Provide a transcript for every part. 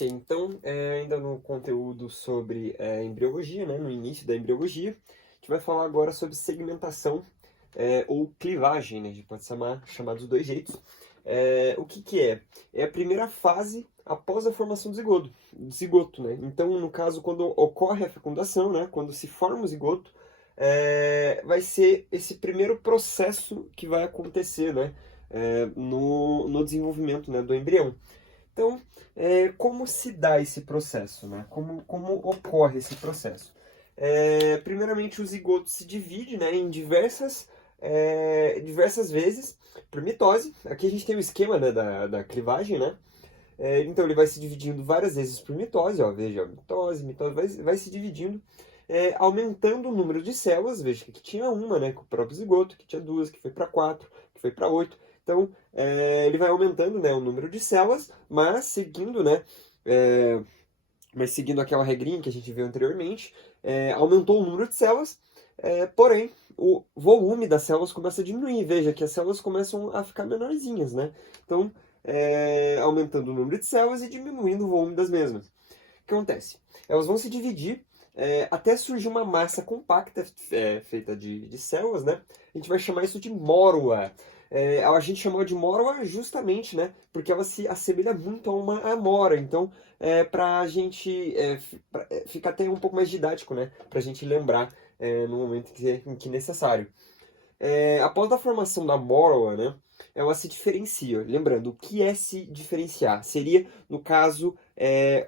Ok, então, ainda no conteúdo sobre embriologia, né, no início da embriologia, a gente vai falar agora sobre segmentação ou clivagem, né, a gente pode chamar dos dois jeitos. O que que é? É a primeira fase após a formação do zigoto, né? Então, no caso, quando ocorre a fecundação, né, quando se forma o zigoto, vai ser esse primeiro processo que vai acontecer, né, no desenvolvimento, né, do embrião. Então, como se dá esse processo, né? Como ocorre esse processo? Primeiramente, o zigoto se divide, né, em diversas vezes por mitose. Aqui a gente tem o esquema, né, da clivagem, né? Então, ele vai se dividindo várias vezes por mitose, ó, veja, ó, mitose, vai se dividindo, aumentando o número de células. Veja que aqui tinha uma, né, com o próprio zigoto, que tinha duas, que foi para quatro, que foi para oito. Então, ele vai aumentando, né, o número de células, mas seguindo, né, seguindo aquela regrinha que a gente viu anteriormente, aumentou o número de células, porém, o volume das células começa a diminuir. Veja que as células começam a ficar menorzinhas, né? Então, aumentando o número de células e diminuindo o volume das mesmas. O que acontece? Elas vão se dividir até surgir uma massa compacta feita de células, né? A gente vai chamar isso de mórula. A gente chamou de mórula justamente, né? Porque ela se assemelha muito a uma amora. Então, para a gente ficar até um pouco mais didático, né? Para a gente lembrar no momento em que necessário. Após a formação da mórula, né? Ela se diferencia. Lembrando, o que é se diferenciar? Seria, no caso,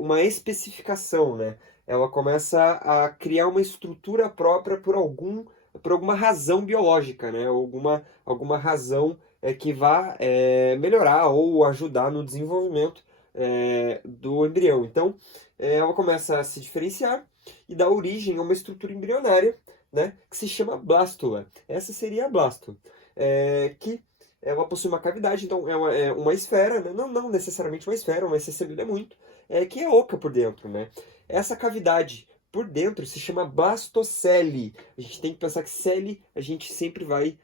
uma especificação, né? Ela começa a criar uma estrutura própria por alguma razão biológica, né? Alguma razão que vá melhorar ou ajudar no desenvolvimento do embrião. Então, ela começa a se diferenciar e dá origem a uma estrutura embrionária, né? Que se chama blástula. Essa seria a blástula, que ela possui uma cavidade, então ela é uma esfera, né? Não necessariamente uma esfera, mas se assemelha muito, que é oca por dentro, né? Essa cavidade por dentro se chama blastocele. A gente tem que pensar que cele a gente sempre vai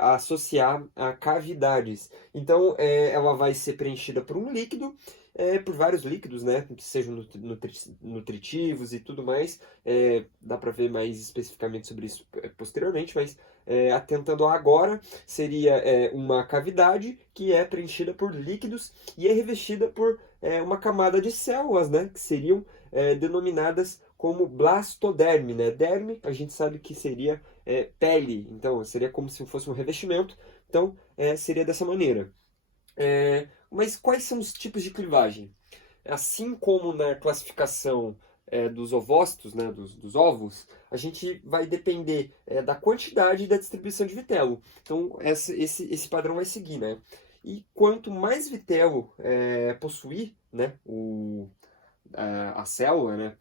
associar a cavidades. Então, ela vai ser preenchida por um líquido, por vários líquidos, né? Que sejam nutritivos e tudo mais. Dá para ver mais especificamente sobre isso posteriormente, mas atentando agora, seria uma cavidade que é preenchida por líquidos e é revestida por uma camada de células, né? Que seriam denominadas como blastoderme, né? Derme, a gente sabe que seria pele, então seria como se fosse um revestimento, então seria dessa maneira. Mas quais são os tipos de clivagem? Assim como na classificação dos ovócitos, né, dos ovos, a gente vai depender da quantidade e da distribuição de vitelo. Então, esse padrão vai seguir, né? E quanto mais vitelo possuir, né, a célula, né,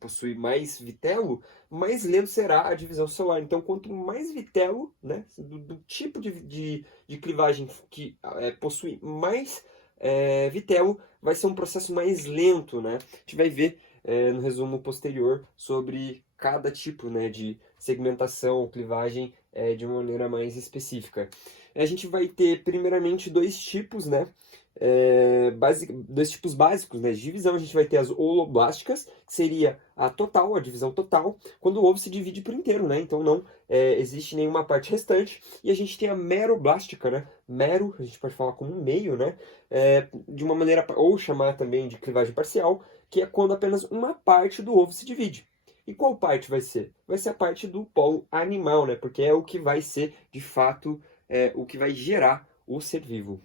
possui mais vitelo, mais lento será a divisão celular. Então, quanto mais vitelo, né, do tipo de clivagem que possui mais vitelo, vai ser um processo mais lento, né? A gente vai ver no resumo posterior sobre cada tipo, né, de segmentação, clivagem de uma maneira mais específica. A gente vai ter primeiramente dois tipos, né? Dois tipos básicos, né, de divisão. A gente vai ter as holoblásticas, que seria a divisão total, quando o ovo se divide por inteiro, né? Então não existe nenhuma parte restante. E a gente tem a meroblástica, né? Mero, a gente pode falar como um meio, né? De uma maneira, ou chamar também de clivagem parcial, que é quando apenas uma parte do ovo se divide. E qual parte vai ser? Vai ser a parte do polo animal, né? Porque é o que vai ser, de fato, o que vai gerar o ser vivo.